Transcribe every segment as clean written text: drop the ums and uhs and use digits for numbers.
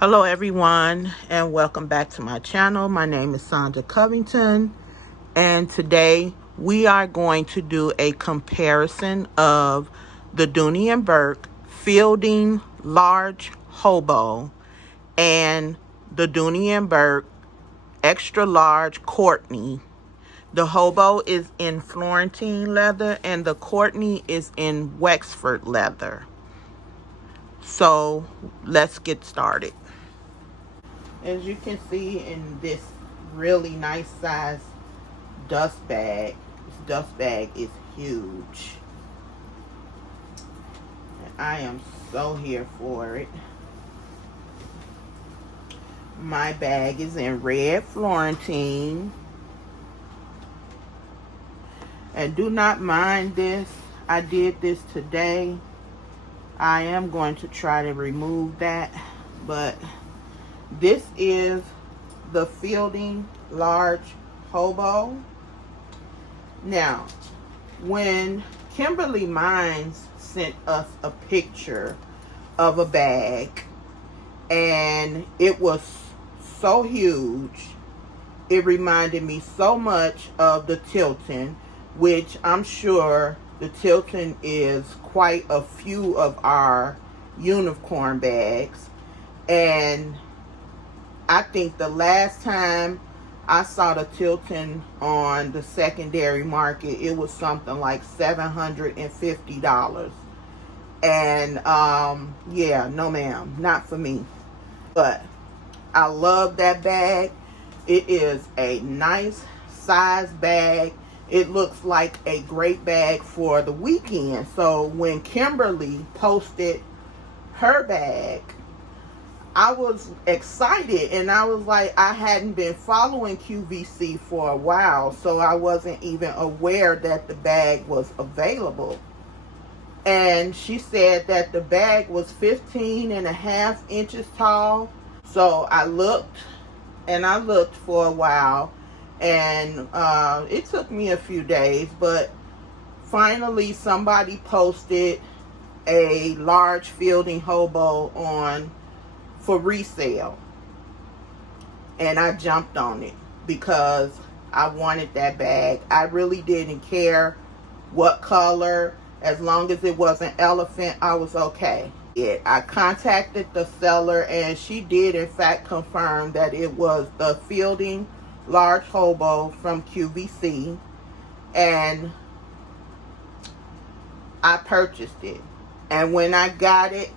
Hello everyone, and welcome back to my channel. My name is Sandra Covington, and today we are going to do a comparison of the Dooney Bourke Fielding Large Hobo and the Dooney Bourke Extra Large Courtney. The Hobo is in Florentine leather and the Courtney is in Wexford leather. So let's get started. As you can see in this really nice size dust bag, this dust bag is huge. And I am so here for it. My bag is in red Florentine. And do not mind this. I did this today. I am going to try to remove that, but this is the Fielding Large Hobo. Now, when Kimberly Mines sent us a picture of a bag, and it was so huge, it reminded me so much of the Tilton, which I'm sure the Tilton is quite a few of our unicorn bags. And I think the last time I saw the Tilton on the secondary market, it was something like $750. And yeah, no ma'am, not for me. But I love that bag. It is a nice size bag. It looks like a great bag for the weekend. So when Kimberly posted her bag, I was excited, and I was like, I hadn't been following QVC for a while, so I wasn't even aware that the bag was available. And she said that the bag was 15.5 inches tall. So I looked and I looked for a while, and it took me a few days, but finally somebody posted a large Fielding Hobo on for resale, and I jumped on it because I wanted that bag. I really didn't care what color, as long as it wasn't elephant, I was okay. I contacted the seller, and she did in fact confirm that it was the Fielding Large Hobo from QVC, and I purchased it. And when I got it,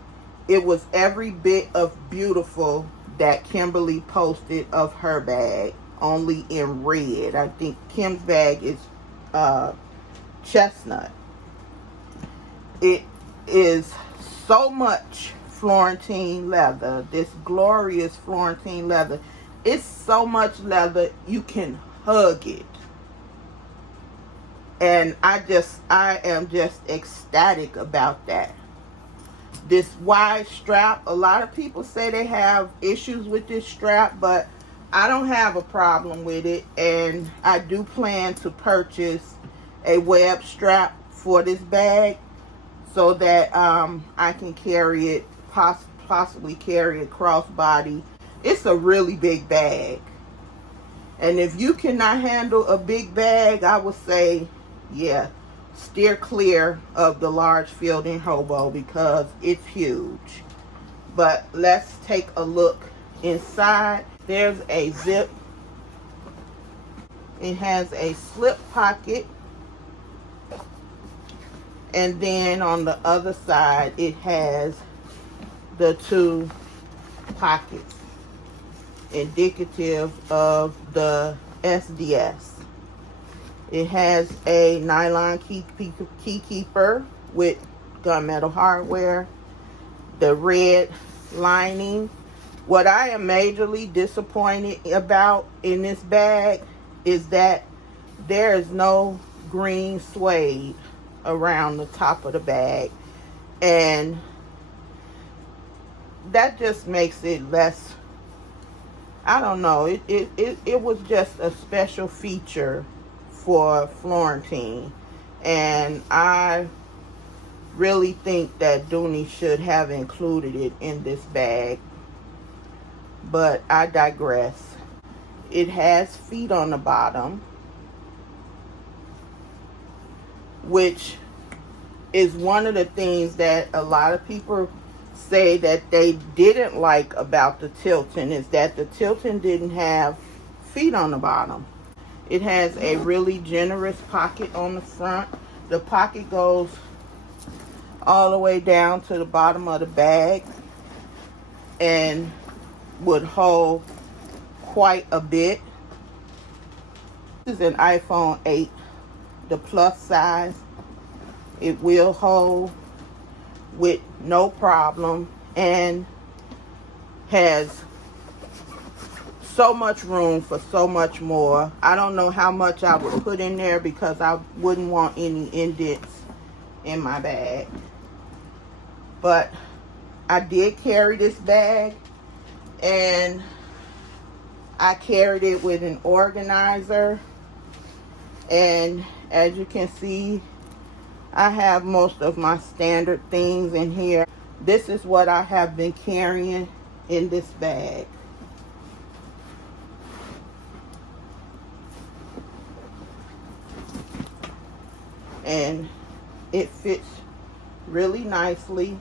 it was every bit of beautiful that Kimberly posted of her bag, only in red. I think Kim's bag is chestnut. It is so much Florentine leather, this glorious Florentine leather. It's so much leather you can hug it. And I am just ecstatic about that. This wide strap, a lot of people say they have issues with this strap, but I don't have a problem with it. And I do plan to purchase a web strap for this bag so that I can carry it, possibly carry it crossbody. It's a really big bag. And if you cannot handle a big bag, I would say, yeah, steer clear of the large Fielding Hobo because it's huge. But let's take a look inside. There's a zip. It has a slip pocket. And then on the other side, it has the two pockets, indicative of the SDS. It has a nylon key keeper with gunmetal hardware, the red lining. What I am majorly disappointed about in this bag is that there is no green suede around the top of the bag, and that just makes it less, I don't know, it was just a special feature for Florentine, and I really think that Dooney should have included it in this bag. but I digress. It has feet on the bottom, which is one of the things that a lot of people say that they didn't like about the Tilton, is that the Tilton didn't have feet on the bottom. It has a really generous pocket on the front. The pocket goes all the way down to the bottom of the bag and would hold quite a bit. This is an iPhone 8, the plus size. It will hold with no problem and has so much room for so much more. I don't know how much I would put in there because I wouldn't want any indents in my bag. But I did carry this bag, and I carried it with an organizer. And as you can see, I have most of my standard things in here. This is what I have been carrying in this bag. And it fits really nicely.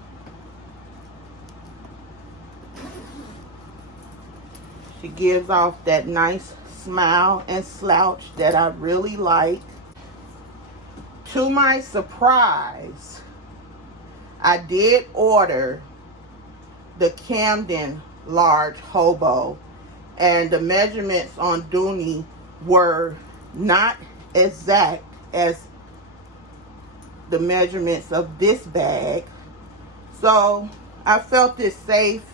She gives off that nice smile and slouch that I really like. To my surprise, I did order the Camden large Hobo, and the measurements on Dooney were not exact as the measurements of this bag. So I felt it safe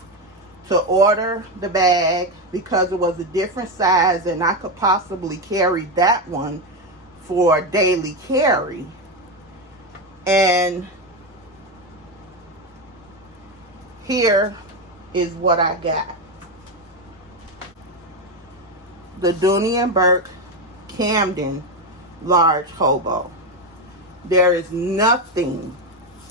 to order the bag because it was a different size and I could possibly carry that one for daily carry. And here is what I got. The Dooney Bourke Camden large Hobo. There is nothing,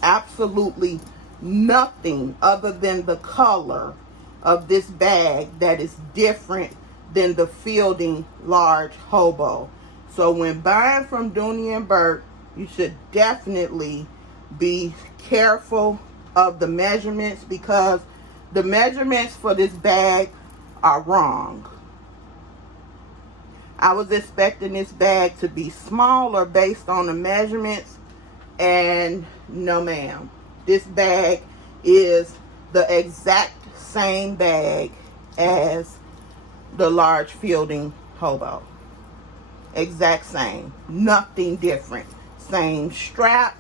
absolutely nothing other than the color of this bag that is different than the Fielding large Hobo. So when buying from Dooney Bourke, you should definitely be careful of the measurements, because the measurements for this bag are wrong. I was expecting this bag to be smaller based on the measurements, and no ma'am. This bag is the exact same bag as the large Fielding Hobo. Exact same. Nothing different. Same strap,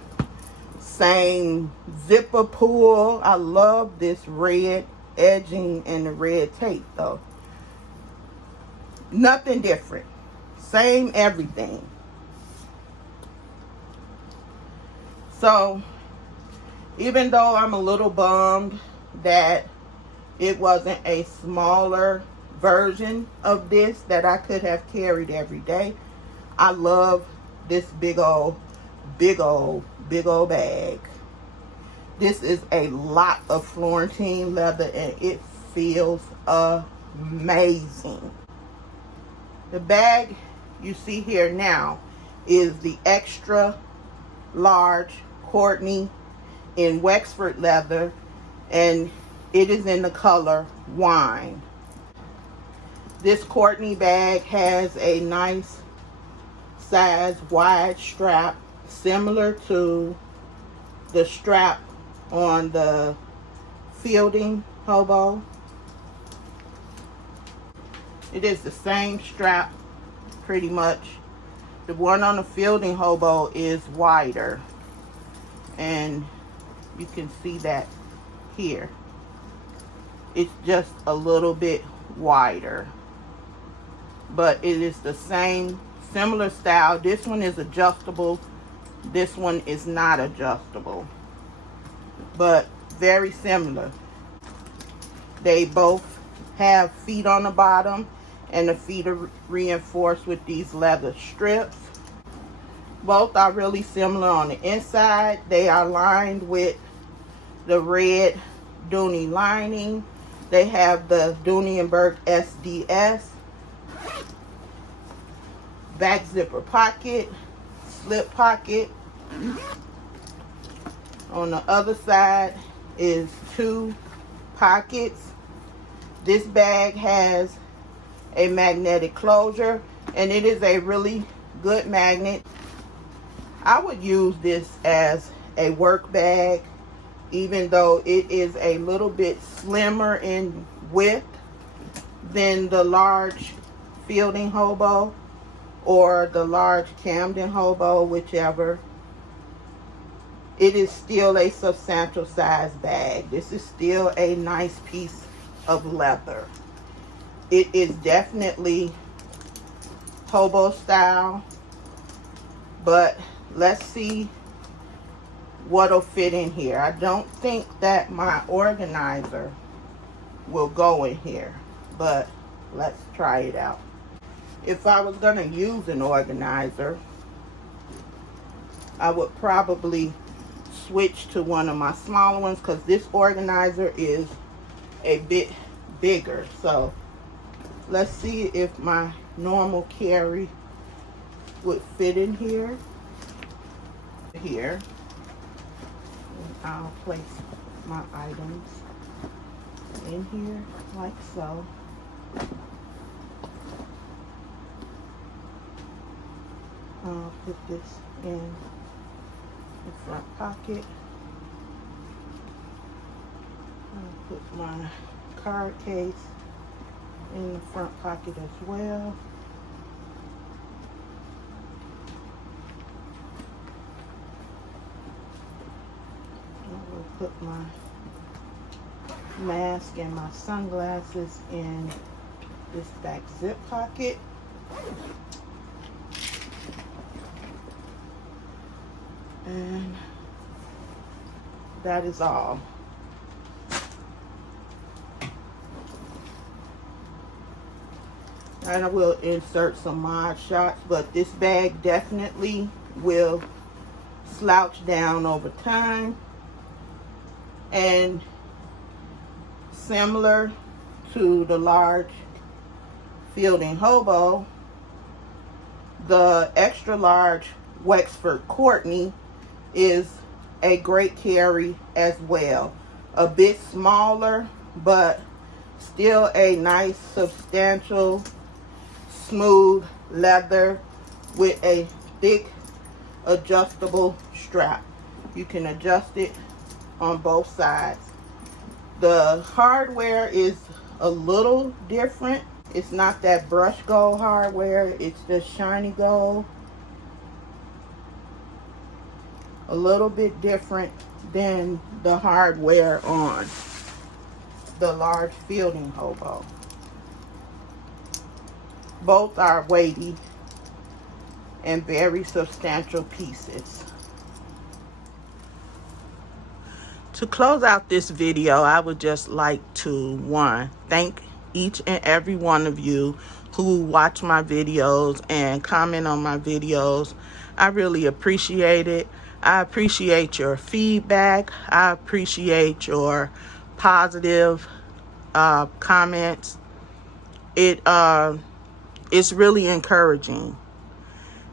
same zipper pull. I love this red edging and the red tape though. Nothing different. Same everything. So, even though I'm a little bummed that it wasn't a smaller version of this that I could have carried every day, I love this big old bag. This is a lot of Florentine leather and it feels amazing. The bag you see here now is the extra large Courtney in Wexford leather, and it is in the color wine. This Courtney bag has a nice size wide strap similar to the strap on the Fielding Hobo. It is the same strap pretty much. The one on the Fielding Hobo is wider, and you can see that here. It's just a little bit wider, but it is the same similar style. This one is adjustable, this one is not adjustable, but very similar. They both have feet on the bottom, and the feet are reinforced with these leather strips. Both are really similar on the inside. They are lined with the red Dooney lining. They have the Dooney Bourke SDS, back zipper pocket, slip pocket. On the other side is 2 pockets. This bag has a magnetic closure, and it is a really good magnet. I would use this as a work bag, even though it is a little bit slimmer in width than the large Fielding Hobo or the large Camden Hobo, whichever. It is still a substantial size bag. This is still a nice piece of leather. It is definitely hobo style, but let's see what'll fit in here. I don't think that my organizer will go in here, but let's try it out. If I was gonna use an organizer, I would probably switch to one of my smaller ones, because this organizer is a bit bigger. So let's see if my normal carry would fit in here. And I'll place my items in here like so. I'll put this in the front pocket. I'll put my card case in the front pocket as well. I will put my mask and my sunglasses in this back zip pocket. And that is all. And I will insert some mod shots, but this bag definitely will slouch down over time. And similar to the large Fielding Hobo, the extra large Wexford Courtney is a great carry as well. A bit smaller, but still a nice, substantial, smooth leather with a thick adjustable strap. You can adjust it on both sides. The hardware is a little different. It's not that brush gold hardware, it's just shiny gold. A little bit different than the hardware on the large Fielding Hobo. Both are weighty and very substantial pieces. To close out this video, I would just like to, thank each and every one of you who watch my videos and comment on my videos. I really appreciate it. I appreciate your feedback. I appreciate your positive comments. It's really encouraging.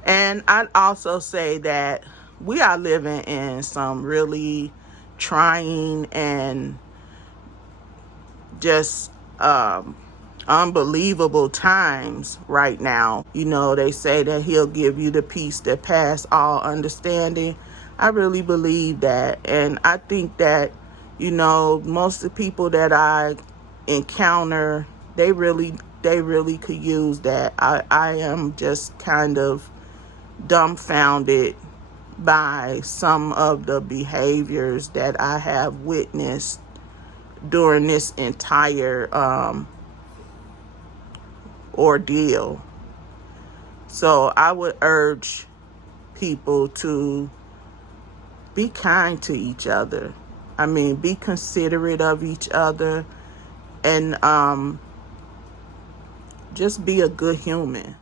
And I'd also say that we are living in some really trying and just unbelievable times right now. You know, they say that he'll give you the peace that passes all understanding. I really believe that, and I think that, you know, most of the people that I encounter, they really could use that. I am just kind of dumbfounded by some of the behaviors that I have witnessed during this entire ordeal. So I would urge people to be kind to each other. I mean, be considerate of each other, and just be a good human.